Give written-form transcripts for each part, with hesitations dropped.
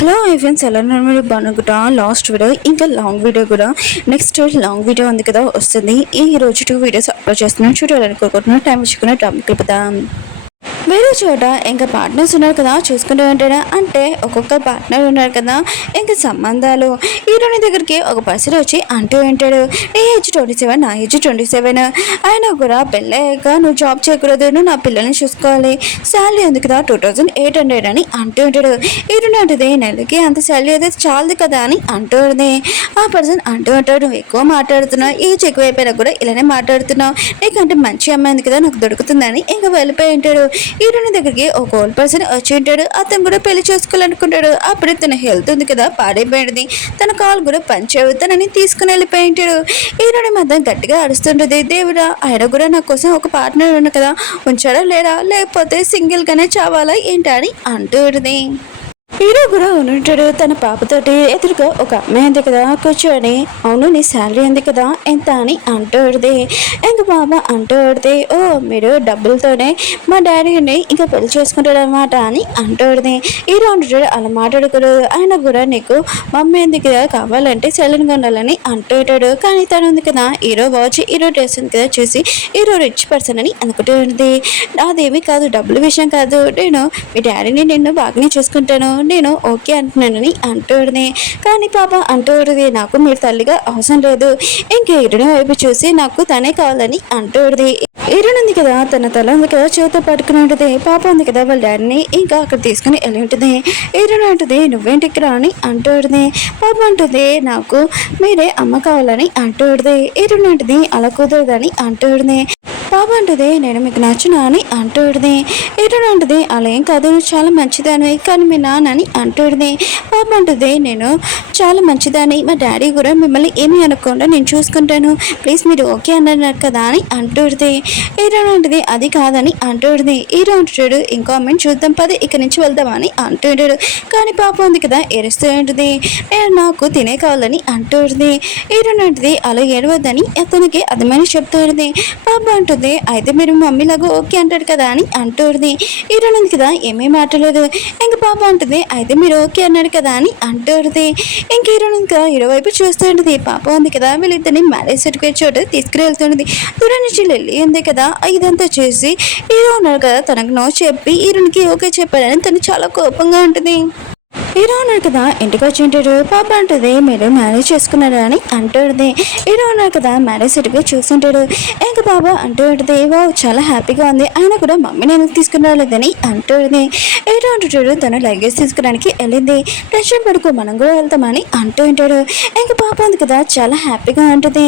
Hello friends, ఎలా ఉన్నారు మీరు? బాగునుకుంటా. లాస్ట్ వీడియో ఇంకా లాంగ్ వీడియో కూడా నెక్స్ట్ లాంగ్ వీడియో ఉంది కదా వస్తుంది. ఈ రోజు 2 వీడియోస్ అప్లోడ్ చేస్తున్నాను. చూడాలనుకోకుండా టైం వచ్చుకున్న టాపిక్ వెళ్ళిపోతాం. వేరే చోట ఇంకా పార్ట్నర్స్ ఉన్నారు కదా, చూసుకుంటూ ఉంటాడా అంటే ఒక్కొక్క పార్ట్నర్ ఉన్నారు కదా, ఇంకా సంబంధాలు హీరోని దగ్గరికి ఒక పర్సన్ వచ్చి అంటూ ఉంటాడు, నీ ఏజ్ 27, నా ఏజ్ 27, ఆయన కూడా పెళ్ళయ్యాక నువ్వు జాబ్ చేయకూడదు, నువ్వు నా పిల్లల్ని చూసుకోవాలి, శాలరీ ఉంది కదా 2800 అని అంటూ ఉంటాడు. హీరోని అంటుంది, నెలకి అంత శాలరీ అయితే చాలదు కదా అని అంటూ ఉంటుంది. ఆ పర్సన్ అంటూ ఉంటాడు, నువ్వు ఎక్కువ మాట్లాడుతున్నావు, ఏజ్ ఎక్కువైపోయినా కూడా ఇలానే మాట్లాడుతున్నావు, నీకంటే మంచి అమ్మాయి ఉంది కదా నాకు దొరుకుతుందని ఇంకా వెళ్ళిపోయి ఉంటాడు. హీరోని దగ్గరికి ఒక ఓల్డ్ పర్సన్ వచ్చి ఉంటాడు. అతను కూడా పెళ్లి చేసుకోవాలనుకుంటాడు. అప్పుడే తన హెల్త్ ఉంది కదా పాడైపోయింది, తన కాల్ కూడా పంచావు, తనని తీసుకుని వెళ్ళిపోయి ఉంటాడు. హీరోని మధ్య గట్టిగా అరుస్తుంటుంది, దేవుడా ఆయన కూడా నా కోసం ఒక పార్ట్నర్ ఉన్న కదా, ఉంచాడా లేడా, లేకపోతే సింగిల్ గానే చావాలా ఏంటా అని అంటూ ఉంటుంది. హీరో కూడా ఉంటాడు. తన పాపతోటి ఎదురుగా ఒక అమ్మాయి ఉంది కదా కూర్చొని, అవును నీ శాలరీ ఉంది కదా ఎంత అని అంటూడిది. ఇంక పాప అంటూడిది, ఓ మీరు డబ్బులతోనే మా డాడీని ఇంకా పెళ్లి చేసుకుంటాడు అనమాట అని అంటూడిది. హీరో అంటాడు, అలా మాట్లాడకూడదు, ఆయన కూడా నీకు మమ్మీ ఉంది కదా కావాలంటే సెలన్గా ఉండాలని అంటుంటాడు. కానీ తను ఉంది కదా హీరో వాచ్, హీరో డ్రెస్ ఉంది కదా చూసి హీరో రిచ్ పర్సన్ అని అనుకుంటూ ఉంది. అదేమీ కాదు, డబ్బుల విషయం కాదు, నేను మీ డాడీని నిన్ను బాగానే చూసుకుంటాను, నేను ఓకే అంటున్నానని అంటూడిది. కానీ పాప అంటూడిది, నాకు మీరు తల్లిగా అవసరం లేదు, ఇంకా హీరోని వైపు చూసి నాకు తనే కావాలని అంటూడిది. హీరోని ఉంది కదా తన తల ఉంది కదా చేతితో పట్టుకుని ఉంటుంది. పాప ఉంది కదా వాళ్ళ డాడీని ఇంకా అక్కడ తీసుకుని వెళ్ళి ఉంటుంది. హీరోని అంటుంది, నువ్వేంటి ఇక్కడ అని అంటూడిది. పాప అంటుంది, నాకు మీరే అమ్మ కావాలని అంటూడిది. హీరోని అంటుంది, అలా కుదరదని అంటూడిది. పాప అంటుంది, నేను మీకు నచ్చునా అని అంటూడిది. హీరోని అంటుంది, అలా ఏం కాదు, నువ్వు చాలా మంచిదానివి, కానీ మీ నాన్న అని అంటూడిది. పాప అంటుంది, నేను చాలా మంచిదాన్ని, మా డాడీ కూడా మిమ్మల్ని ఏమీ అనకుండా నేను చూసుకుంటాను, ప్లీజ్ మీరు ఓకే అన్నారు కదా అని అంటూడిది. హీరో అంటుంది, అది కాదని అంటూడిది. హీరో అంటాడు, ఇంకో అమ్మాయిని చూద్దాం పది, ఇక్కడి నుంచి వెళ్దామని అంటుంటాడు. కానీ పాప ఉంది కదా ఏడుస్తూ ఉంటుంది, నేను నాకు తినే కావాలని అంటూడిది. హీరో అంటుంది, అలా ఏడవద్దని అతనికి అర్థమని చెప్తుంది. పాప అంటుంది, అయితే మీరు మమ్మీలాగా ఓకే అంటాడు కదా అని అంటూడిది. హీరో ఉంది కదా ఏమీ మాట్లాడలేదు. ఇంక పాప అంటుంది, అయితే మీరు ఓకే అన్నాడు కదా అని అంటూడిది. ఇంక హీరో ఉంది కదా హీరో వైపు చూస్తూ ఉంటుంది. పాప ఉంది కదా వీళ్ళిద్దరిని మ్యారేజ్ సర్టిఫికేట్ చోట తీసుకుని వెళ్తుంది. దూరం నుంచి లెల్లి ఉంది కదా ఇదంతా చేసి హీరో ఉన్నారు కదా తనకు నో చెప్పి హీరోనికి ఓకే చెప్పాడని తను చాలా కోపంగా ఉంటుంది. హీరో ఉన్నారు కదా ఇంటికి వచ్చి ఉంటాడు. పాప అంటుంది, మీరు మ్యారేజ్ చేసుకున్నారా అని అంటుంది. హీరో ఉన్నారు కదా మ్యారేజ్ సర్టిఫికేట్ చూస్తుంటాడు. ఇంకా పాప అంటూ ఉంటుంది, వా చాలా హ్యాపీగా ఉంది, ఆయన కూడా మమ్మీని ఎందుకు తీసుకుని రాలేదని అంటుంది. హీరో అంటుంటాడు, తను లగేజ్ తీసుకురానికి వెళ్ళింది, టెన్షన్ పడుకో మనం కూడా వెళ్తామని అంటూ ఉంటాడు. ఇంకా పాప ఉంది కదా చాలా హ్యాపీగా ఉంటుంది.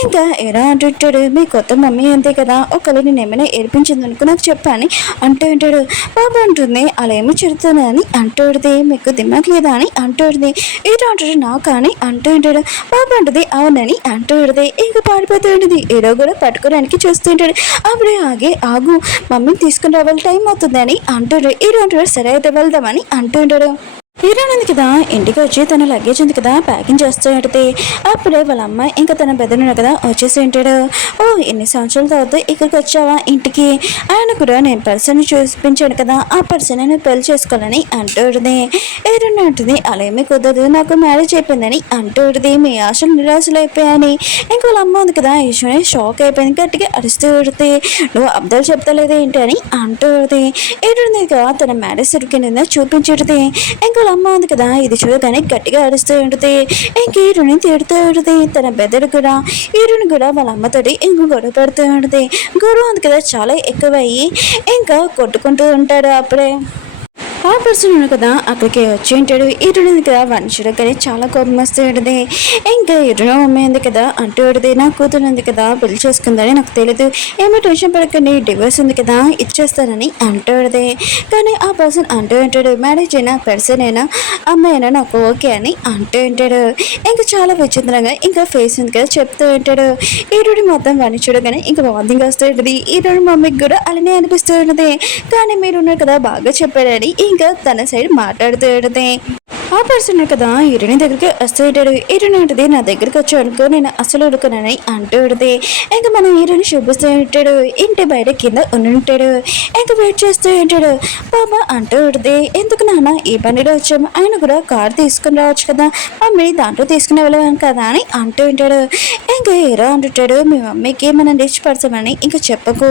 ఇంకా హీరో అంటుంటాడు, మీ కొత్త మమ్మీ అంతే కదా, ఒకవేళ నేను ఏమైనా ఏడిపించింది అనుకో నాకు చెప్పని అంటూ ఉంటాడు. పాప అంటుంది, అలా ఏమి చెడుతుందని అంటుంది, మీకు దిమాగ్ లేదా అని అంటుంది. హీరో అంటాడు, నాకు అని అంటూ ఉంటాడు. పాప అంటుంది, అవునని అంటూ ఉంటుంది. ఇంకా పాడిపోతూ ఉంటుంది. హీరో కూడా పట్టుకోవడానికి చూస్తుంటాడు. అప్పుడే ఆగు మమ్మీని తీసుకుని రావాలి, టైం అవుతుందని అంటాడు. హీరో అంటాడు, సరే అయితే వెళ్దామని అంటుంటాడు. హీరో ఉంది కదా ఇంటికి వచ్చి తన లగేజ్ ఉంది కదా ప్యాకింగ్ చేస్తూ ఉంటుంది. అప్పుడే వాళ్ళ అమ్మాయి ఇంకా తన బెదరున్నాడు కదా వచ్చేసి ఉంటాడు. ఓ ఎన్ని సంవత్సరాల తర్వాత ఇక్కడికి వచ్చావా ఇంటికి, ఆయన కూడా నేను పర్సన్ చూపించాడు కదా ఆ పర్సన్ నేను పెళ్లి చేసుకోవాలని అంటుంది. హీరో అంటుంది, అలా ఏమీ కుదరదు, నాకు మ్యారేజ్ అయిపోయిందని అంటుంది. మీ ఆశలు నిరాశలు అయిపోయాయని. ఇంకా వాళ్ళ అమ్మ ఉంది కదా ఈశ్వరి షాక్ అయిపోయింది, గట్టిగా అరుస్తూ ఉంటుంది, నువ్వు అబ్దాలు చెప్తలేదు ఏంటి అని అంటుంది. హీరో ఉంది కదా తన మ్యారేజ్ సర్టిఫికేట్ చూపించుంటుంది. ఇంకా అమ్మ ఉంది కదా ఇది చూడగానే గట్టిగా అరుస్తూ ఉంటుంది. ఇంక హీరోని తిడుతూ ఉంటుంది. తన బెదరు కూడా హీరోని కూడా వాళ్ళ అమ్మతోటి ఇంకో గొడవ పడుతూ ఉంటుంది. గొడవ ఉంది కదా చాలా ఎక్కువయ్యి ఇంకా కొట్టుకుంటూ ఉంటాడు. అప్పుడే ఆ పర్సన్ ఉన్నాడు కదా అక్కడికి వచ్చి ఉంటాడు. హీరోని ఉంది కదా వాడిని చూడగానే చాలా కోపం వస్తూ ఉంటుంది. ఇంకా హీరోని అమ్మాయి ఉంది కదా అంటూ ఉంటుంది, నా కూతురు ఉంది కదా పెళ్లి చేసుకుందని నాకు తెలియదు, ఏమో టెన్షన్ పడకండి, డివోర్స్ ఉంది కదా ఇచ్చేస్తానని అంటుంది. కానీ ఆ పర్సన్ అంటూ ఉంటాడు, మ్యారేజ్ అయినా పర్సన్ అయినా అమ్మాయి అయినా నాకు ఓకే అని అంటూ ఉంటాడు. ఇంకా చాలా విచిత్రంగా ఇంకా ఫేస్ ఉంది కదా చెప్తూ ఉంటాడు. హీరోని మొత్తం వాడిని చూడగానే ఇంకా వాంతింగ్ వస్తూ ఉంటుంది. హీరోని మమ్మీకి కూడా అలానే అనిపిస్తూ ఉంటుంది. కానీ మీరు ఉన్నారు కదా బాగా చెప్పారని ఇంకా తన సైడ్ మాట్లాడుతూ ఉంటుంది. ఆ పర్సన్ కదా హీరోయిన్ దగ్గరికి వస్తూ ఉంటాడు. హీరోయిన్ ఉంటుంది నా దగ్గరికి వచ్చి అనుకో నేను అసలు ఉడుకునని అంటూ ఉంటుంది. ఇంకా మనం హీరోయిన్ చూపిస్తూ ఉంటాడు. ఇంటి బయట కింద ఉంటాడు. ఇంకా వెయిట్ చేస్తూ ఉంటాడు. బాబా అంటూ ఉంటుంది ఎందుకు నాన్న ఈ బండిలో వచ్చాము, ఆయన కూడా కారు తీసుకుని రావచ్చు కదా, మమ్మీ దాంట్లో తీసుకుని వెళ్ళాను కదా అని అంటూ ఉంటాడు. ఇంకా హీరో అంటుంటాడు మీ మమ్మీకి మనం రిచ్ పర్సన్ అని ఇంకా చెప్పకు,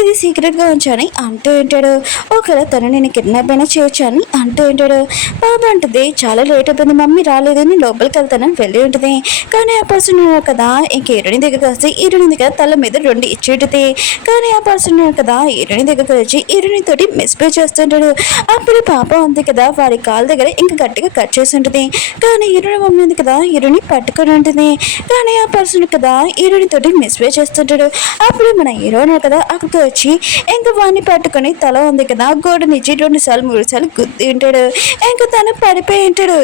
ఇది సీక్రెట్గా ఉంచని అంటూ ఉంటాడు. ఒకవేళ తను నేను కిడ్నాప్ అయినా చేయొచ్చు అని అంటూ ఉంటాడు. బాబా అంటుంది చాలా లేట్ అయిపోయింది మమ్మీ రాలేదని లోపలికి వెళ్తానని వెళ్ళి ఉంటుంది. కానీ ఆ పర్సన్ కదా ఇంక హీరోయిన్ దగ్గరికి వస్తే హీరోయిన్ దగ్గర తల మీద 2 ఇచ్చి ఉంటుంది. కానీ ఆ పర్సన్ కదా హీరోయిన్ దగ్గరికి వచ్చి హీరోయిన్ తోటి మిస్బిహేవ్ చేస్తుంటాడు. అప్పుడు పాప ఉంది కదా వారి కాలు దగ్గర ఇంకా గట్టిగా కట్ చేసి ఉంటుంది. కానీ హీరోయిన్ మమ్మీ ఉంది కదా హీరోయిన్ పట్టుకొని ఉంటుంది. కానీ ఆ పర్సన్ కదా హీరోయిన్ తోటి మిస్బిహేవ్ చేస్తుంటాడు. అప్పుడు మన హీరోయిన్ కదా అక్కడికి వచ్చి ఇంకా వాడిని పట్టుకొని తల ఉంది కదా గోడ నుంచి 2 సార్లు 3 సార్లు గుద్ది ఉంటాడు. ఇంకా తను పడిపోయి ఉంటాడు.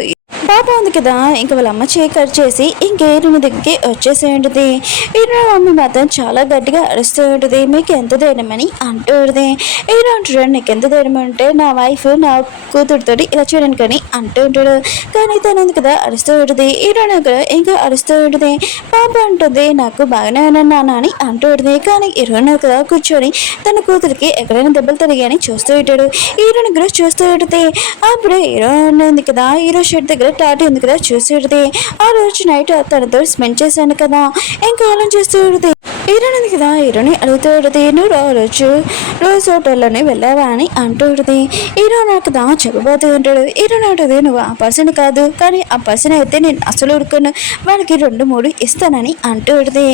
పాప ఉంది కదా ఇంకా వాళ్ళ అమ్మ చేయి కట్ చేసి ఇంకా హీరోయిన్ దగ్గరికి వచ్చేసి ఉంటుంది. హీరోయిన్ మమ్మీ మాత్రం చాలా గట్టిగా అరుస్తూ ఉంటుంది మీకు ఎంత ధైర్యం అని అంటూ ఉంటుంది. హీరో అంటాడు నీకు ఎంత ధైర్యం అంటే నా వైఫ్ నా కూతురుతో ఇలా చేయడానికి అని అంటూ ఉంటాడు. కానీ తను ఉంది కదా అరుస్తూ ఉంటుంది. హీరోయిన్ కూడా ఇంకా అరుస్తూ ఉంటుంది. పాప అంటుంది నాకు బాగానే ఉన్నాను నాన్న అని అంటూ ఉంటుంది. కానీ హీరోయిన్ కదా కూర్చొని తన కూతురికి ఎక్కడైనా దెబ్బలు తరిగాయని చూస్తూ ఉంటాడు. హీరోయిన్ కూడా చూస్తూ ఉంటుంది. అప్పుడు హీరోయిన్ ఉంది కదా హీరో షర్ట్ దగ్గర టాటూ ఉంది కదా చూసేది ఆ రోజు నైట్ తనతో స్పెండ్ చేశాను కదా ఇంకా ఆలోచిస్తూ ఉంటుంది. హీరోయిన్ ఉంది కదా హీరోని అడుగుతూ ఉంటుంది నువ్వు రోజు హోటల్లోనే వెళ్ళావా అని అంటూ ఉంటుంది. హీరో నాకు దా చెప్పబోతూ ఉంటాడు. హీరోయిన్ అంటుంది నువ్వు ఆ పర్సన్ కాదు, కానీ ఆ పర్సన్ అయితే నేను అసలు ఉడుకును వాళ్ళకి 2-3 ఇస్తానని అంటూ ఉంటుంది.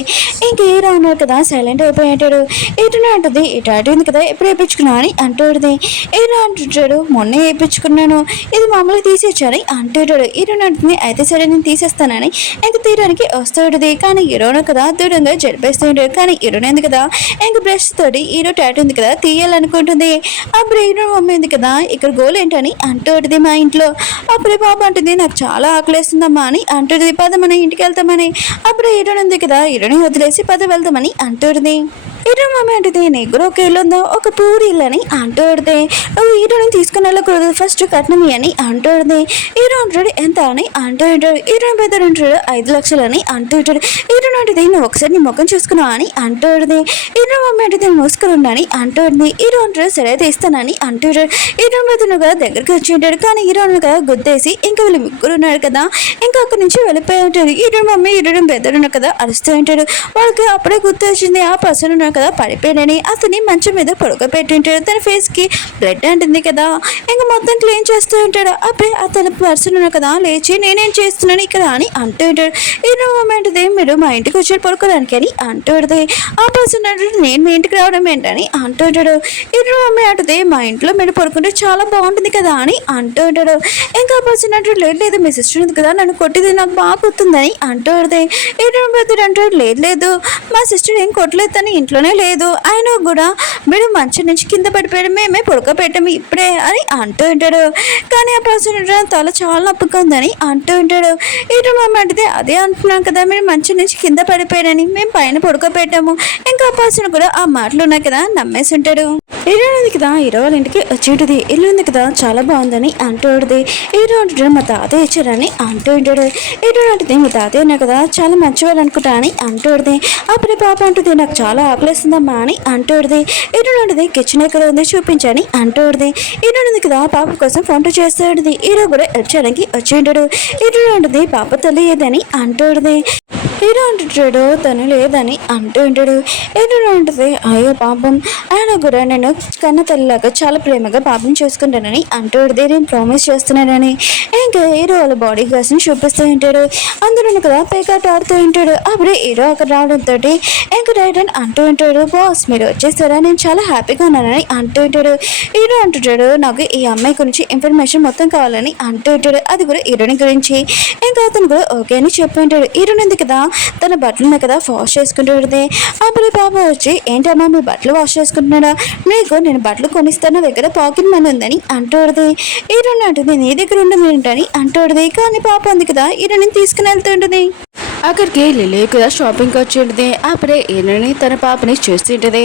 ఇంక హీరో అన్నాడు కదా సైలెంట్ అయిపోయి ఉంటాడు. హీరోయిన్ అంటుంది ఈ టాటూ ఉంది కదా ఎప్పుడు వేయించుకున్నావు అని అంటూ ఉంటుంది. హీరో అంటుంటాడు మొన్నే వేయించుకున్నాను ఇది మామూలుగా తీసేచ్చారని అంటుంటాడు. హీరోయిన్ అంటుంది అయితే సరే నేను తీసేస్తానని ఇంక తీయడానికి వస్తూ ఉంటుంది. కానీ హీరోయిన్ కదా దూరంగా జరిపేస్తూ ఉంటాడు. కానీ హీరోయిన్ ఉంది కదా ఇంక బ్రష్ తోటి హీరో టాటూ ఉంది కదా తీయాలనుకుంటుంది. అప్పుడు హీరో మమ్మీ ఉంది కదా ఇక్కడ గోల్ ఏంటని అంటూ ఉంటుంది మా ఇంట్లో. అప్పుడే బాబు అంటుంది నాకు చాలా ఆకలేస్తుందమ్మా అని అంటుంది పద మన ఇంటికి వెళ్తామని. అప్పుడు హీరోయిన్ ఉంది కదా హీరోని వదిలేసి పద వెళ్తామని అంటుంది. హీరోయిన్ మమ్మీ అంటుంది నీకు కూడా ఒక ఇల్లు ఉందా ఒక పూరి ఇల్లు అని అంటూ ఉంటుంది. నువ్వు హీరోని తీసుకుని వెళ్ళకూడదు ఫస్ట్ కట్నం అని అంటూ ఉంటుంది. హీరో అంటాడు ఎంత అని అంటూ ఉంటాడు. హీరోయిన్ పెద్ద అంటాడు 5 లక్షలు అని అంటూ ఉంటాడు. హీరోయిన్ అంటుంది నువ్వు ఒకసారి నీ ముఖం చూసుకున్నావు అని అంటూ ఉంటుంది. హీరోయిన్ మమ్మీ అంటే నేను మూసుకుని ఉండని అంటూ ఉంటుంది. హీరో అంటాడు సరే అయితే ఇస్తానని అంటూ ఉంటాడు. హీరోయిన్ పెద్దను కదా దగ్గరికి వచ్చి ఉంటాడు. కానీ హీరోయిన్ కదా గుద్దేసి ఇంకా వీళ్ళు ముగ్గురు ఉన్నాడు కదా ఇంకా అక్కడి నుంచి వెళ్ళిపోయి ఉంటాడు. హీరోయిన్ మమ్మీ హీరోయిన్ పెద్దడు కదా అరుస్తూ ఉంటాడు. వాళ్ళకి అప్పుడే గుర్తు వచ్చింది ఆ పర్సన్ కదా పడిపోయాడని. అతని మంచం మీద పడుకోబెట్టి ఉంటాడు. తన ఫేస్ కి బ్లడ్ అంటుంది కదా ఇంకా మొత్తం క్లీన్ చేస్తూ ఉంటాడు. అప్పుడే అతని పర్సన్ కదా లేచి నేనేం చేస్తున్నాను ఇక్కడ అని అంటూ ఉంటాడు. హీరో మూమెంట్ మీరు మా ఇంటికి వచ్చాడు పడుకోవడానికి అని అంటూ ఉంటుంది. ఆ పర్సన్ అంటాడు నేను మీ ఇంటికి రావడం ఏంటని అంటూ ఉంటాడు. హీరో మమ్మీ అంటుంది మా ఇంట్లో మీరు పడుకుంటే చాలా బాగుంటుంది కదా అని అంటూ ఉంటాడు. ఇంకా ఆ పర్సన్ అంటాడు లేదు మీ సిస్టర్ ఉంది కదా నన్ను కొట్టింది నాకు బాగా గుర్తుందని అంటూ ఉంటుంది. హీరో పెద్దడు అంటాడు లేదు మా సిస్టర్ ఏం కొట్టలేదని ఇంట్లోనే లేదు ఆయన కూడా మీరు మంచి నుంచి కింద పడిపోయాడు మేమే పడుకోబెట్టాము ఇప్పుడే అని అంటూ ఉంటాడు. కానీ ఆ పర్సన్ తల చాలా నొప్పిగా ఉందని అంటూ ఉంటాడు. హీరో మమ్మీ అంటే అదే అంటున్నాం కదా మీరు మంచి నుంచి కింద పడిపోయాడని మేము పైన పడుకోబెట్టాము. ఇంకా ఆ పర్సన్ కూడా ఆ మాటలు ఉన్నాయి కదా నమ్మేసి ఉంటాడు. హీరో ఉంది కదా హీరో వాళ్ళ ఇంటికి వచ్చేటిది ఇల్లు ఉంది కదా చాలా బాగుందని అంటూ ఉంటుంది. హీరో అంటాడు మా తాతయ్య ఇచ్చారని అంటూ ఉంటాడు. హీరో అంటే మీ తాతయ్య ఉన్నాయి కదా చాలా మంచివాళ్ళు అనుకుంటా అని అంటూ ఉంటుంది. అప్పుడే పాప అంటుంది నాకు చాలా ఆకలిస్తుందమ్మా అని అంటూ ఉంటుంది. హీరో ఉంటుంది కిచెన్ ఎక్కడ ఉంది చూపించని అంటూ ఉంటుంది. హీరో ఉంది కదా పాప కోసం ఫోన్ చేస్తూ ఉంటుంది. హీరో కూడా హెల్ప్ చేయడానికి వచ్చి ఉంటాడు. హీరో ఉంటుంది పాప తల్లి ఏదని అంటూ ఉంటుంది. హీరో అంటుంటాడు తను లేదని అంటూ ఉంటాడు. హీరో ఉంటుంది అయ్యో పాపం ఆయన కూడా నేను కన్న తల్లిలాగా చాలా ప్రేమగా పాపం చూసుకుంటానని అంటూ ఉంటుంది. నేను ప్రామిస్ చేస్తున్నానని ఇంకా హీరో వాళ్ళ బాడీ గార్డ్స్ని చూపిస్తూ ఉంటాడు. అందరూ కదా పేకాట ఆడుతూ ఉంటాడు. అప్పుడే హీరో అక్కడ రావడంతో ఇంకా రైడన్ అంటూ ఉంటాడు బాస్ మీరు వచ్చేసారా నేను చాలా హ్యాపీగా ఉన్నానని అంటూ ఉంటాడు. హీరో అంటుంటాడు నాకు ఈ అమ్మాయి గురించి ఇన్ఫర్మేషన్ మొత్తం కావాలని అంటూ ఉంటాడు. అది కూడా హీరోని గురించి. ఇంకా అతను కూడా ఓకే అని చెప్పి ఉంటాడు. హీరోని ఉంది కదా తన బట్టలు కదా వాష్ చేసుకుంటుంది. అప్పుడు పాప వచ్చి ఏంటమ్మా మీ బట్టలు వాష్ చేసుకుంటున్నాడా మీకు నేను బట్టలు కొనిస్తాను దగ్గర పాకెట్ మనీ ఉందని అంటూడది. హీరోని అంటుంది నీ దగ్గర ఉండదు ఏంటని అంటూడది. కానీ పాప ఉంది కదా హీరోని తీసుకుని వెళ్తుంటుంది. అక్కడికి లిల్లీ కూడా షాపింగ్కి వచ్చి ఉంటుంది. అప్పుడే ఈయనని తన పాపని చూస్తుంటుంది.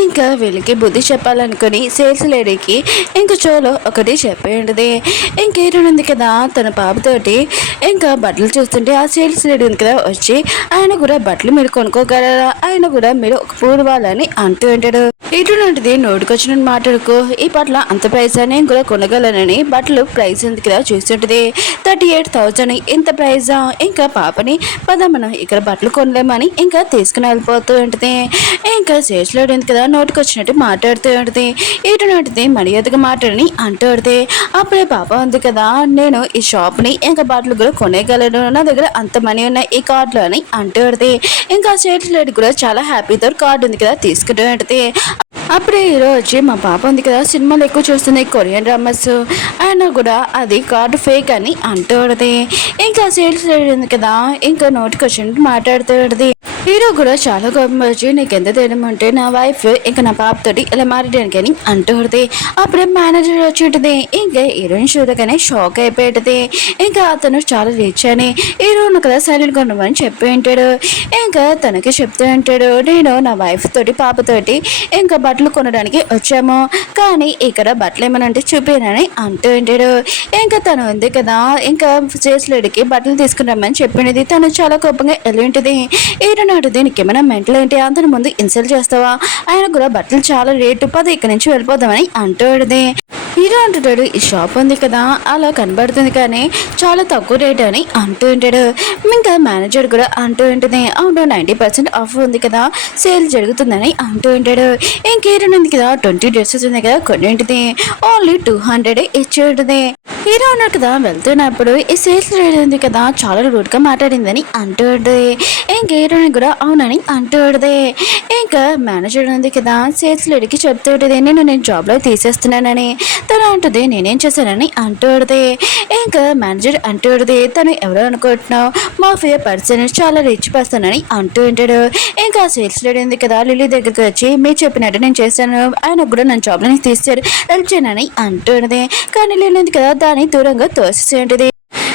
ఇంకా వీళ్ళకి బుద్ధి చెప్పాలనుకుని సేల్స్ లేడీకి ఇంకా చోలో ఒకటి చెప్పి ఉంటుంది. ఇంకేనుంది కదా తన పాపతోటి ఇంకా బట్టలు చూస్తుంటే ఆ సేల్స్ లేడీ ఉంది కదా వచ్చి ఆయన కూడా బట్టలు మీరు కొనుక్కోగలరా, ఆయన కూడా మీరు ఒక పూర్వాలని అంటూ ఉంటాడు. ఇటువంటిది నోటికొచ్చిన మాట్లాడుకో, ఈ బట్టల అంత ప్రైస్ నేను కూడా కొనగలనని బట్టలు ప్రైస్ ఎందుకు కదా చూస్తుంటుంది. 38,000 ఇంత ప్రైజా, ఇంకా పాపని పద మనం ఇక్కడ బట్టలు కొనలేమని ఇంకా తీసుకుని వెళ్ళిపోతూ ఉంటుంది. ఇంకా చేతిలో కదా నోటికొచ్చినట్టు మాట్లాడుతూ ఉంటుంది. ఇటువంటిది మర్యాదగా మాట్లాడని అంటూ ఉంటుంది. అప్పుడే పాప ఉంది కదా నేను ఈ షాప్ని ఇంకా బట్టలు కూడా కొనేయగలను, నా దగ్గర అంత మనీ ఉన్నాయి ఈ కార్డులో అని అంటూ ఉంటుంది. ఇంకా చేతిలో కూడా చాలా హ్యాపీతో కార్డు ఉంది కదా తీసుకుంటూ ఉంటుంది. అప్పుడే ఈరోజు వచ్చి మా పాప ఉంది కదా సినిమాలు ఎక్కువ చూస్తుంది కొరియన్ డ్రామాస్, అయినా కూడా అది కార్డు ఫేక్ అని అంటూ ఉంటుంది. ఇంకా సేల్స్ ఉంది కదా ఇంకా నోటికి వచ్చినట్టు మాట్లాడుతూ ఉంటుంది. హీరో కూడా చాలా కోపం వచ్చి నీకు ఎంత తేడం అంటే నా వైఫ్ ఇంకా నా పాపతోటి ఇలా మారడానికి అని అంటూ ఉంటుంది. అప్పుడే మేనేజర్ వచ్చి ఉంటుంది. ఇంకా హీరోయిన్ చూడగానే షాక్ అయిపోయింది. ఇంకా అతను చాలా రిచ్ అని హీరోను కదా సైలెంట్ కొనమని చెప్పి ఉంటాడు. ఇంకా తనకి చెప్తూ ఉంటాడు నేను నా వైఫ్ తోటి పాపతోటి ఇంకా బట్టలు కొనడానికి వచ్చాము, కానీ ఇక్కడ బట్టలు ఏమనంటే చూపానని అంటూ ఉంటాడు. ఇంకా తను ఉంది కదా ఇంకా చేసలేడికి బట్టలు తీసుకురామని చెప్పినది. తను చాలా కోపంగా వెళ్ళి ఉంటుంది. హీరో దీనికి ఏమైనా మెంటల్ ఏంటి, అంతని ముందు ఇన్సల్ట్ చేస్తావా, ఆయన కూడా బట్టలు చాలా రేటు, పది ఇక్కడి నుంచి వెళ్ళిపోదామని అంటాడు. హీరో అంటుంటాడు ఈ షాప్ ఉంది కదా అలా కనబడుతుంది కానీ చాలా తక్కువ రేట్ అని అంటూ ఉంటాడు. ఇంకా మేనేజర్ కూడా అంటూ ఉంటుంది అవును 90% ఆఫ్ ఉంది కదా సేల్ జరుగుతుందని అంటూ ఉంటాడు. ఇంకేరో ఉంది కదా 20 డ్రెస్సెస్ ఉంది కదా కొన్నింటిది ఓన్లీ 200 ఇచ్చి ఉంటుంది. హీరో ఉన్నారు కదా వెళ్తున్నప్పుడు ఈ సేల్స్ రేట్ ఉంది కదా చాలా రూడ్గా మాట్లాడిందని అంటూ ఉంటుంది. ఇంకా హీరోని కూడా అవునని అంటూ ఉంటుంది. ఇంకా మేనేజర్ ఉంది కదా సేల్స్ లేడీకి చెప్తూ ఉంటుంది నేను జాబ్లో తీసేస్తున్నానని. తను అంటుంది నేనేం చేశానని అంటూ ఉంటుంది. ఇంకా మేనేజర్ అంటూ ఉంటుంది తను ఎవరో అనుకుంటున్నావు మాఫియా పర్సన్ చాలా రిచ్ పర్సన్ అని అంటూ ఉంటాడు. ఇంకా సేల్స్ లేడీ ఉంది కదా లిల్లీ దగ్గరికి వచ్చి మీరు చెప్పినట్టు నేను చేశాను, ఆయన కూడా నన్ను జాబ్లో తీసారు హెల్ప్ చేయనని అంటూ ఉంటుంది. కానీ లిల్లీ ఉంది కదా దాన్ని దూరంగా తోసేసేంటిది.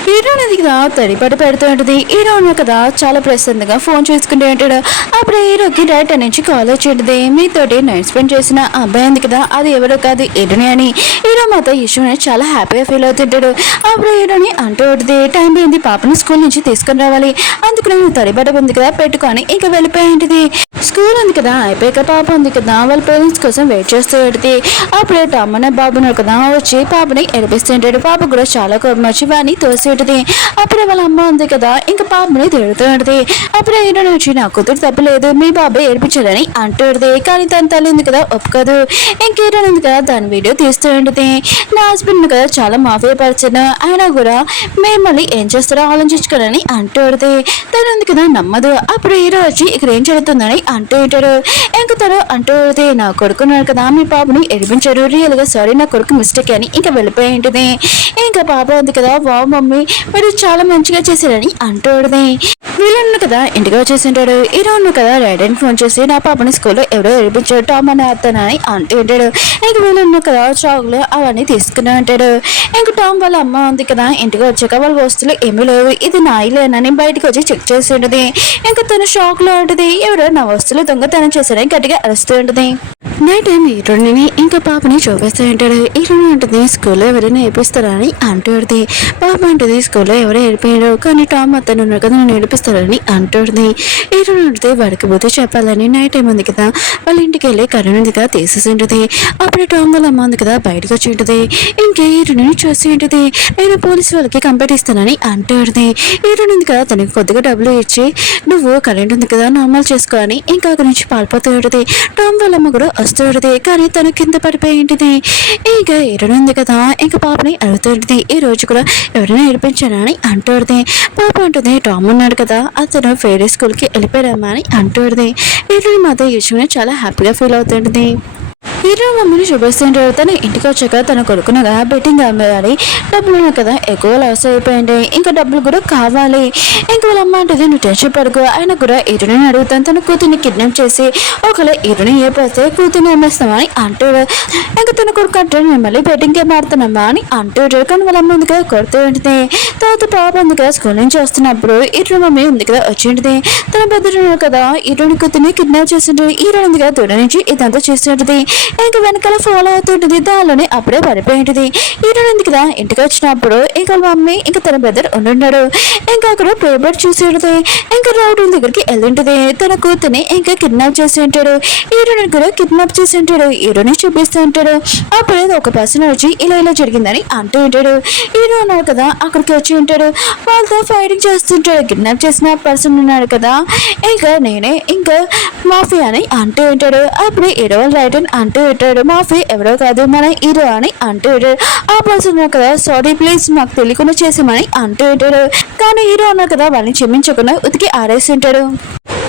హీరో అనేది కదా తడిపడి పెడుతూ ఉంటుంది. హీరో కదా చాలా ప్రశాంతంగా ఫోన్ చేసుకుంటూ ఉంటాడు. అప్పుడు హీరోకి డైరెక్టర్ నుంచి కాల్ వచ్చింది మీతోటి నైట్ స్పెండ్ చేసిన అబ్బాయి ఉంది కదా అది ఎవరో కాదు హీరోని అని. హీరో మాత్రం ఇష్యూని చాలా హ్యాపీగా ఫీల్ అవుతుంటాడు. అప్పుడు హీరోని అంటూ ఉంటుంది టైం పోయింది పాపని స్కూల్ నుంచి తీసుకుని రావాలి, అందుకు నేను తడిబడ్డ ఉంది కదా పెట్టుకొని ఇంకా వెళ్ళిపోయింది. స్కూల్ ఉంది కదా అయిపోయాక పాప ఉంది కదా వాళ్ళ పేరెంట్స్ కోసం వెయిట్ చేస్తూ ఉంటుంది. అప్పుడే తమ్మనే బాబున్నారు కదా వచ్చి పాపని ఏడిపిస్తుంటాడు. పాప కూడా చాలా కోపం వచ్చి వాడిని తోసి ఉంటుంది. అప్పుడే వాళ్ళ అమ్మ ఉంది కదా ఇంకా పాపని తిడుతూ ఉంటుంది. అప్పుడే హీరో వచ్చి నా కూతురు తప్పలేదు మీ బాబాయ్ ఏడిపించాలని అంటుంది. కానీ తన తల్లి ఉంది కదా ఒప్పుకోదు. ఇంకేరో ఉంది కదా దాని వీడియో తీస్తూ ఉంటుంది. నా హస్బెండ్ కదా చాలా మాఫియా పర్సన్, అయినా కూడా మిమ్మల్ని ఏం చేస్తారో ఆలోచించుకోవాలని అంటుంది. తను ఉంది కదా నమ్మదు. అప్పుడు హీరో వచ్చి ఇక్కడ ఏం జరుగుతుందని అంటూ ఉంటాడు. ఇంకా తను అంటూ నా కొడుకున్నాడు కదా మీ పాపని ఏడిపించారు రియల్ గా సారీ నా కొడుకు మిస్టేక్ అని ఇంకా వెళ్ళిపోయి ఉంటుంది. ఇంకా పాప ఉంది కదా వావ్ మమ్మీ మీరు చాలా మంచిగా చేశారని అంటూడది. వీళ్ళను కదా ఇంటికి వచ్చేసి ఉంటాడు. హీరోను కదా డాడీని ఫోన్ చేసి నా పాపని స్కూల్లో ఎవరో ఏడిపించాడు టామ్ అని అతనని అంటూ ఉంటాడు. ఇంక వీళ్ళను కదా చాకులు అవన్నీ తీసుకుని ఉంటాడు. ఇంక టామ్ వాళ్ళ అమ్మ ఉంది కదా ఇంటికి వచ్చాక వాళ్ళ వస్తువులు ఏమీ లేవు ఇది నా ఇల్లేనని బయటకు వచ్చి చెక్ చేసి ఉంటుంది. ఇంకా తను షాక్ లో ఉంటుంది ఎవరో నా వస్తువులు దొంగతనం చేశారని గట్టిగా అరుస్తూ ఉంటుంది. నైట్ టైం హీరోని ఇంకా పాపని చూపిస్తూ ఉంటాడు. హీరోని ఉంటుంది స్కూల్లో ఎవరైనా ఏడిపిస్తారని అంటుంది. పాప అంటుంది స్కూల్లో ఎవరో ఏడిపోయారు కానీ టామ్ అతను ఉన్నారు కదా నన్ను ఏడిపిస్తారని అంటుంది. హీరోని ఉంటుంది వాడికి బుద్ధి చెప్పాలని నైట్ టైం ఉంది కదా వాళ్ళ ఇంటికి వెళ్ళి కరెంట్ ఉంది కదా తీసేసి ఉంటుంది. అప్పుడు టామ్ వాళ్ళ అమ్మ ఉంది కదా బయటకు వచ్చి ఉంటుంది. ఇంకే హీరోని చూసి ఉంటుంది నేను పోలీసు వాళ్ళకి కంప్లైంట్ ఇస్తానని అంటుంది. హీరోని ఉంది కదా తనకి కొద్దిగా డబ్బులు ఇచ్చి నువ్వు కరెంట్ ఉంది కదా నార్మల్ చేసుకోని ఇంకా అక్కడి నుంచి పారిపోతూ ఉంటుంది. టామ్ వాళ్ళ అమ్మ కూడా వస్తూ ఉంటుంది కానీ తను కింద పడిపోయి ఉంటుంది. ఇంకా హీరోని ఉంది కదా ఇంకా పాపని అడుగుతూ ఉంటుంది ఈ రోజు కూడా ఎవరైనా ఏడిపించానని అంటుంది. పాప అంటుంది టామ్ ఉన్నాడు కదా అతను ఫేరీ స్కూల్కి వెళ్ళిపోయారమ్మా అని అంటుంది. హీరోని మాత్రం ఈ విషయంలో చాలా హ్యాపీగా ఫీల్ అవుతుంది. హీరో మమ్మీని చూపిస్తుంటాడు. తన ఇంటికి వచ్చాక తన కొడుకునగా బెట్టింగ్ అమ్మేయాలి, డబ్బులు కదా ఎక్కువ లాస్ అయిపోయింది, ఇంకా డబ్బులు కూడా కావాలి. ఇంకా వాళ్ళ అమ్మ అంటే నువ్వు టెన్షన్ పడుకో, ఆయన కూడా ఇరుని అడుగుతాను, తన కూతుర్ని కిడ్నాప్ చేసి ఒకవేళ ఇరుని ఏ పడితే కూతుర్ని అమ్మేస్తామా అని అంటాడు. ఇంకా తన కొడుకు అంటే నేను మళ్ళీ బెట్టింగ్ గేమ్ ఆడుతున్నామా అని అంటాడు. కానీ వాళ్ళ అమ్మ ఉంది కదా కొడుతూ ఉంటుంది. తర్వాత పాప ఉంది కదా స్కూల్ నుంచి వస్తున్నప్పుడు ఇరు మమ్మీ ఉంది కదా వచ్చింటుంది. తన పెద్ద కదా ఇరుని కూతుర్ని కిడ్నాప్ చేస్తుంటే ఈరోజు ఉంది కదా దూరం నుంచి ఇదంతా చేస్తుంటది. ఇంకా వెనకాల ఫాలో అవుతుంటది. దానిలోనే అప్పుడే పడిపోయి ఉంటుంది. ఈరోజు కదా ఇంటికి వచ్చినప్పుడు ఇంకా మమ్మీ ఇంకా తన బ్రదర్ ఉండున్నాడు. ఇంకా అక్కడ పేపర్ చూసేది. ఇంకా రౌడీల దగ్గరికి వెళ్ళింటది. తన కూతుర్ని ఇంకా కిడ్నాప్ చేసి ఉంటాడు. ఈరోజు కూడా కిడ్నాప్ చేసి ఉంటాడు. ఈరోజు చూపిస్తూ ఉంటాడు. అప్పుడే ఒక పర్సన్ వచ్చి ఇలా ఇలా జరిగిందని అంటూ ఉంటాడు. హీరో ఉన్నాడు కదా అక్కడికి వచ్చి ఉంటాడు. వాళ్ళతో ఫైటింగ్ చేస్తుంటాడు. కిడ్నాప్ చేసిన పర్సన్ ఉన్నాడు కదా ఇంకా నేనే ఇంకా మాఫియా అని అంటూ ఉంటాడు. అప్పుడు హీరో రైట్ అని అంటూ ఉంటాడు. మాఫీ ఎవరో కాదు మన హీరో అని అంటూ ఉంటాడు. ఆ పర్సన్ కదా సారీ ప్లీజ్ మాకు తెలియకుండా చేసామని అంటూ ఉంటాడు. కానీ హీరో ఉన్నా కదా వాళ్ళని క్షమించకుండా ఉతికి ఆడేసి ఉంటాడు.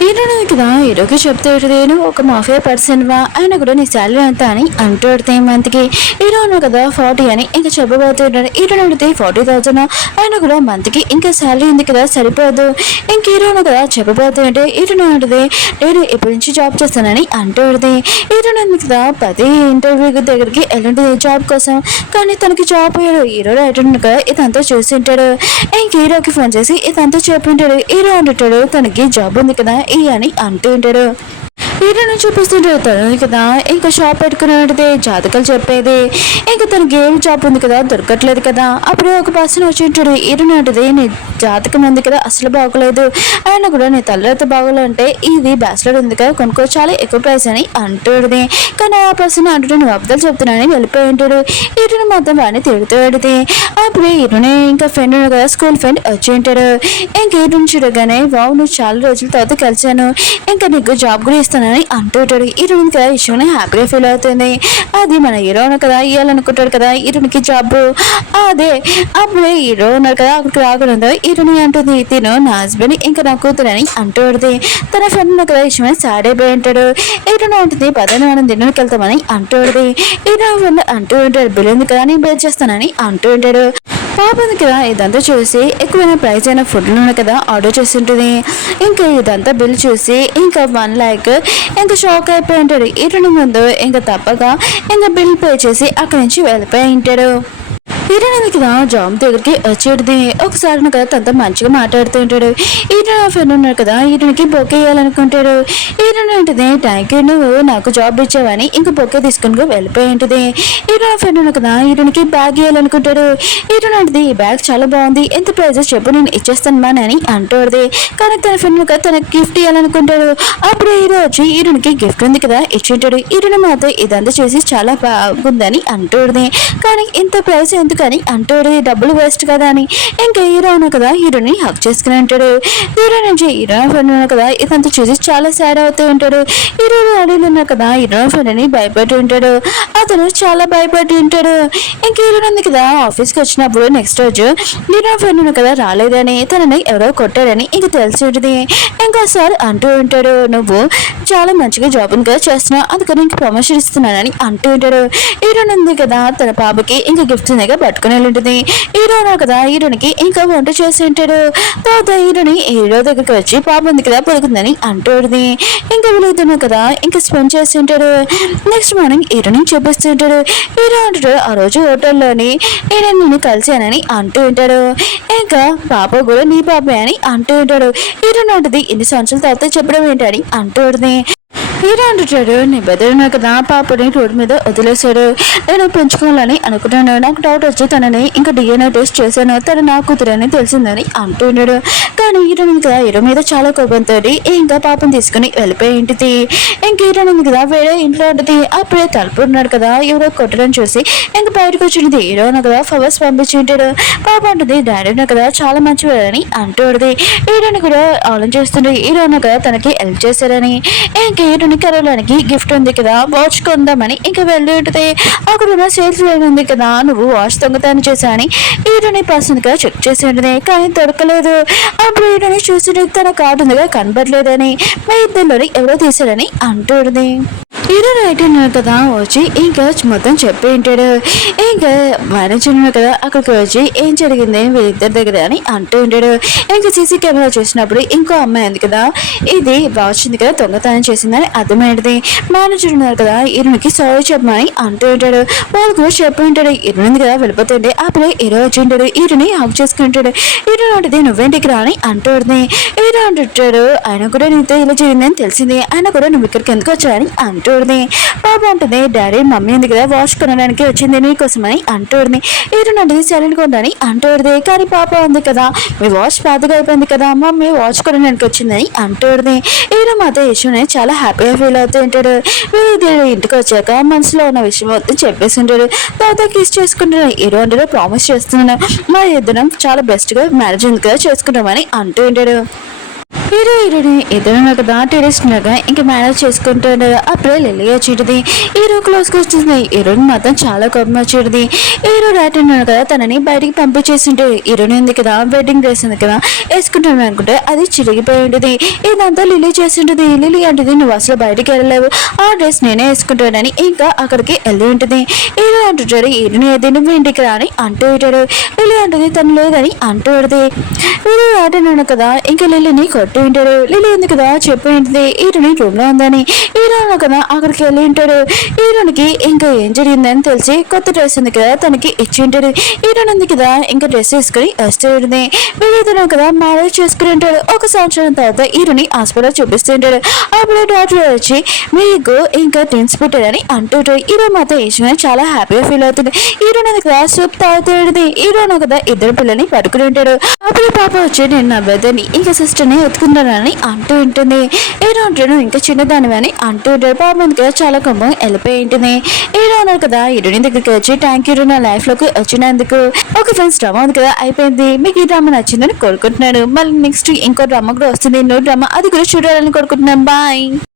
హీరోని కదా హీరోకి చెప్తే నువ్వు ఒక మాఫియా పర్సన్ వా, ఆయన కూడా నీ శాలరీ ఎంత అని అంటూ పడితే మంత్కి హీరో ఉన్నావు కదా 40 అని ఇంకా చెప్పబోతున్నాడు. హీరోని అడిగితే 40,000 ఆయన కూడా మంత్కి ఇంకా శాలరీ ఉంది కదా సరిపోదు. ఇంక హీరోను కదా చెప్పబోతుంటే హీరోని అడిగితే నేను ఎప్పటి నుంచి జాబ్ చేస్తానని అంటూ పడితే హీరోని కదా 10 ఇంటర్వ్యూ దగ్గరికి వెళ్ళింటుంది జాబ్ కోసం. కానీ తనకి జాబ్ అయ్యాడు. హీరో అటెండ్ కదా ఇదంతా చూసి ఉంటాడు. ఇంక హీరోకి ఫోన్ చేసి ఇదంతా చెప్పింటాడు. హీరో అంటాడు తనకి జాబ్ ఉంది కదా ఈ అని అంటూ ఉంటాడు. హీరోని చూపిస్తుంటాడు. తను కదా ఇంకా షాప్ పెట్టుకునేది జాతకాలు చెప్పేది. ఇంకా తనకి ఏం జాబ్ ఉంది కదా దొరకట్లేదు కదా. అప్పుడు ఒక పర్సన్ వచ్చి ఉంటాడు. హీరోని అంటది నీ జాతకం ఉంది కదా అసలు బాగోలేదు, ఆయన కూడా నీ తల్లితో బాగోలంటే ఇది బ్యాచిలర్ ఉంది కదా కొనుక్కో చాలా ఎక్కువ ప్రైస్ అని అంటాడుది. కానీ ఆ పర్సన్ అంటాడు నువ్వు అబద్ధాలు చెప్తున్నానని వెళ్ళిపోయి ఉంటాడు. హీరోని మాత్రం వాడిని తిడుతూ అడిగితే అప్పుడు హీరోని ఇంకా ఫ్రెండ్ కదా స్కూల్ ఫ్రెండ్ వచ్చి ఉంటాడు. ఇంక హీరోని చూడగానే వావ్ నువ్వు చాలా రోజుల తర్వాత కలిసాను, ఇంకా నీకు జాబ్ కూడా ఇస్తానని అంటూ ఉంటాడు. హీరోయిన్ కదా విషయంలో హ్యాపీగా ఫీల్ అవుతుంది. అది మన హీరోను కదా ఇవ్వాలనుకుంటాడు కదా హీరోనికి జాబ్ అదే. అప్పుడే హీరో ఉన్నారు కదా అక్కడికి రాకూడదు. హీరోని అంటుంది తిను నా హస్బెండ్ ఇంకా నా కూతురని అంటూ ఉంటుంది. తన ఫ్రెండ్ కదా విషయమే సాడ్ అయిపోయి ఉంటాడు. హీరోని ఉంటుంది పదని మనం డిన్నర్కి వెళ్తామని అంటూ ఉంటుంది. హీరో ఫ్రెండ్ అంటూ ఉంటాడు బిల్ ఉంది కదా నేను పే చేస్తానని అంటూ ఉంటాడు. పాపం కదా ఇదంతా చూసి ఎక్కువైన ప్రైస్ అయిన ఫుడ్లు కదా ఆర్డర్ చేసి ఉంటుంది. ఇంకా ఇదంతా బిల్ చూసి ఇంకా 1 lakh ఇంకా షాక్ అయిపోయి ఉంటాడు. ఇటు ముందు ఇంకా తప్పగా ఇంకా బిల్ పే చేసి అక్కడి నుంచి వెళ్ళిపోయి ఉంటాడు. హీరోయిన్ కదా జాబ్ దగ్గరికి వచ్చేది. ఒకసారి కదా తనతో మంచిగా మాట్లాడుతూ ఉంటాడు. హీరోయిన్ ఫ్రెండ్ ఉన్నాడు కదా హీరోయిన్కి బొకే వేయాలనుకుంటాడు. హీరోయిన్ ఉంటుంది థ్యాంక్ యూ నువ్వు నాకు జాబ్ ఇచ్చావని ఇంకా బొకే తీసుకుని వెళ్ళిపోయి ఉంటుంది. హీరోయిన్ ఫ్రెండ్ ఉన్నాడు కదా హీరోయిన్కి బ్యాగ్ వేయాలనుకుంటాడు. హీరోయిన్ ఉంటుంది ఈ బ్యాగ్ చాలా బాగుంది ఎంత ప్రైజెస్ చెప్పు నేను ఇచ్చేస్తాను మా అని అంటుంది. కానీ తన ఫ్రెండ్ కదా తనకి గిఫ్ట్ ఇవ్వాలనుకుంటాడు. అప్పుడు హీరో వచ్చి హీరోయిన్కి గిఫ్ట్ ఉంది కదా ఇచ్చింటాడు. హీరోయిన్ మాత్రం ఇదంతా చేసి చాలా బాగుందని అంటుంది. కానీ ఇంత ప్రైస్ ఎందుకు అని అంటాడు డబ్బులు వేస్ట్ కదా అని. ఇంకా హీరో ఉన్నా కదా హీరోని హక్ చేసుకుని అంటాడు. హీరో నుంచి హీరో ఫ్రెండ్ ఉన్నా కదా ఇదంతా చూసి చాలా సాడ్ అవుతూ ఉంటాడు. హీరో అడవిలో ఉన్నా కదా హీరో ఫ్రెండ్ అని భయపడి ఉంటాడు. అతను చాలా భయపడి ఉంటాడు. ఇంకా హీరో ఉంది కదా ఆఫీస్కి వచ్చినప్పుడు నెక్స్ట్ రోజు హీరో ఫ్రెండ్ ఉన్నా కదా రాలేదని తనని ఎవరో కొట్టాడని ఇంకా తెలిసి ఉంటుంది. ఇంకా సార్ అంటూ ఉంటాడు నువ్వు చాలా మంచిగా జాబ్ కదా చేస్తున్నావు అందుకని ఇంక ప్రమోషన్ ఇస్తున్నానని అంటూ ఉంటాడు. హీరో ఉంది కదా తన పాపకి ఇంకా గిఫ్ట్స్ ఉన్నాయిగా పట్టుకుని వెళ్ళింటుంది. హీరో కదా హీరోనికి ఇంకా వంట చేసి ఉంటాడు. తర్వాత హీరోని హీరో దగ్గరికి వచ్చి పాప ఉంది కదా పడుకుందని అంటుంది. ఇంకా వెళుతున్నా కదా ఇంకా స్పెండ్ చేసి ఉంటాడు. నెక్స్ట్ మార్నింగ్ హీరోని చూపిస్తుంటాడు. హీరో అంటాడు ఆ రోజు హోటల్లోని నేను నిన్ను కలిశానని అంటూ ఉంటాడు. ఇంకా పాప కూడా నీ పాపే అని అంటూ ఉంటాడు. హీరో అంటుంది ఇన్ని సంవత్సరాల తర్వాత చెప్పడం ఏంటని అంటూ ఉంటుంది. హీరో అంటాడు నీ బెదరున్నా కదా పాపని రోడ్డు మీద వదిలేశాడు, నేను పెంచుకోవాలని అనుకున్నాను, నాకు డౌట్ వచ్చి తనని ఇంకా DNA టెస్ట్ చేశాను, తను నా కూతురని తెలిసిందని అంటున్నాడు. కానీ హీరో కదా హీరో మీద చాలా కోపంతో ఇంకా పాపం తీసుకుని వెళ్ళిపోయి ఇంటిది. ఇంక హీరో కదా వేరే ఇంట్లో ఉంటుంది. అప్పుడే తలుపు ఉన్నాడు కదా ఎవరో కొట్టడం చూసి ఇంక బయటకు వచ్చింది. హీరోను కదా ఫ్లవర్స్ పంపించి ఉంటాడు. పాప అంటుంది డాడీని కదా చాలా మంచివాడని అంటుంది. హీరోని కూడా ఆలోచిస్తుంది హీరోను కదా తనకి హెల్ప్ చేశారని. ఇంక హీరోని కరోలానికి గిఫ్ట్ ఉంది కదా వాచ్ కొందామని ఇంకా వెళ్ళి ఉంటుంది. అక్కడ ఉన్న సేల్స్ లైన్ ఉంది కదా నువ్వు వాచ్ దొంగతనం చేశాని హీరోని పర్సన్ గా చెక్ చేసి ఉంటుంది. కానీ దొరకలేదు. అప్పుడు హీరోని చూసి తన కార్డు ఉందిగా కనబడలేదని మా ఇద్దరిలోని ఎవరో తీశారని అంటుంది. హీరో రైట్ అన్నారు కదా వచ్చి ఇంకా మొత్తం చెప్పి ఉంటాడు. ఇంకా మేనేజర్ ఉన్నారు కదా అక్కడికి వచ్చి ఏం జరిగింది వీళ్ళిద్దరి దగ్గర అని అంటూ ఉంటాడు. ఇంకా సీసీ కెమెరా చూసినప్పుడు ఇంకో అమ్మాయి ఉంది కదా ఇది వచ్చింది కదా దొంగతనం చేసిందని అర్థమైనది. మేనేజర్ ఉన్నారు కదా హీరోకి సారీ చెప్పమని అంటూ ఉంటాడు. వాళ్ళు కూడా చెప్పి ఉంటాడు. హీరోయింది కదా వెళ్ళిపోతుంటే ఆ పిల్ల హీరో వచ్చి ఉంటాడు. హీరోని హక్ చేసుకుంటాడు. హీరో అంటే నువ్వేంటికి రా అని అంటూ ఉంటుంది. హీరో అంటుంటాడు ఆయన కూడా నీతో ఇలా జరిగిందని తెలిసింది ఆయన కూడా నువ్వు ఇక్కడికి ఎందుకు వచ్చాయని అంటూడుది. పాప ఉంటుంది డాడీ మమ్మీ ఉంది కదా వాచ్ కొనడానికి వచ్చింది నీకోసమని అంటూడుది. హీరో అంటే సైలెంట్గా ఉందని అంటూడుది. కానీ పాప ఉంది కదా మీ వాచ్ పాతగా అయిపోయింది కదా మమ్మీ వాచ్ కొనడానికి వచ్చిందని అంటూడుది. హీరో మాతో యశుని చాలా హ్యాపీగా ఫీల్ అవుతూ ఉంటాడు. వీళ్ళు ఇంటికి వచ్చాక మనసులో ఉన్న విషయం మొత్తం చెప్పేసి ఉంటాడు. తర్వాత కిస్ చేసుకుంటున్నాడు. హీరో అంటే ప్రామిస్ చేస్తున్నాను మా ఇద్దరం చాలా బెస్ట్గా మ్యారేజ్ ఉంది కదా చేసుకుంటామని అంటూ ఉంటాడు. హీరోని ఎదురున్న కదా టెరెస్ట్ లాగా ఇంకా మేనేజ్ చేసుకుంటాడు. అప్పుడే లిల్లీ వచ్చేటిది. హీరో క్లోజ్కి వచ్చింది. హీరోని మాత్రం చాలా కోపం వచ్చేటిది. హీరో రైట్ అన్నాడు కదా తనని బయటికి పంపించేసింటే హీరోని ఉంది కదా వెడ్డింగ్ డ్రెస్ ఉంది కదా వేసుకుంటాను అనుకుంటే అది చిరిగిపోయి ఉంటుంది. ఇదంతా లిల్లీ చేసింటుంది. లిల్లీ అంటుంది నువ్వు అసలు బయటికి వెళ్ళలేవు ఆ డ్రెస్ నేనే వేసుకుంటానని ఇంకా అక్కడికి వెళ్ళి ఉంటుంది. హీరో అంటుంటాడు హీరోని ఏది నువ్వు ఇంటికి రాని అంటూ ఉంటాడు. లిల్లీ అంటుంది తను లేదని అంటూ ఉంటుంది. హీరో రైట్ అన్నాడు కదా ఇంకా లిల్లీని కొట్టి ఉంటాడు. లిల్లీ ఉంది కదా చెప్పి ఉంటుంది హీరోని రూమ్ లో ఉందని. హీరో కదా అక్కడికి వెళ్ళి ఉంటాడు. హీరోనికి ఇంకా ఏం జరిగిందని తెలిసి కొత్త డ్రెస్ ఉంది కదా తనకి ఇచ్చి ఉంటాడు. హీరోని ఉంది కదా ఇంకా డ్రెస్ వేసుకుని వస్తూ ఉంటుంది. వీళ్ళిద్దరు కదా మ్యారేజ్ చేసుకుని ఉంటాడు. ఒక సంవత్సరం తర్వాత హీరోని హాస్పిటల్ చూపిస్తుంటాడు. అప్పుడు డాక్టర్ వచ్చి మీకు ఇంకా ట్విన్స్ పుట్టారని అంటుంటాడు. హీరో మాత్రం యశ్వని చాలా హ్యాపీగా ఫీల్ అవుతుంది. హీరోని ఉంది కదా సూప్ తాగుతుంది. హీరోను కదా ఇద్దరు పిల్లల్ని పట్టుకుని ఉంటాడు. అప్పుడు పాప వచ్చి నేను నా బ్రదర్ని ఇంకా సిస్టర్ని ఎత్తుకుంటానని అంటూ ఉంటుంది. హీరో అంటాడు ఇంకా చిన్నదాని అని అంటూ ఉంటాడు. పాప ఉంది కదా చాలా కోపం వెళ్ళిపోయి ఉంటుంది. హీరో అన్నారు కదా హీరోని దగ్గరికి వచ్చి థ్యాంక్ యూ నా లైఫ్ లోకి వచ్చినందుకు. ఒక ఫ్రెండ్స్ డ్రామా ఉంది కదా అయిపోయింది. మీకు ఈ డ్రామా నచ్చిందని కోరుకుంటున్నాడు. మళ్ళీ నెక్స్ట్ ఇంకో డ్రామా కూడా వస్తుంది. నో డ్రామా అది కూడా చూడాలని కోరుకుంటున్నాను. బాయ్.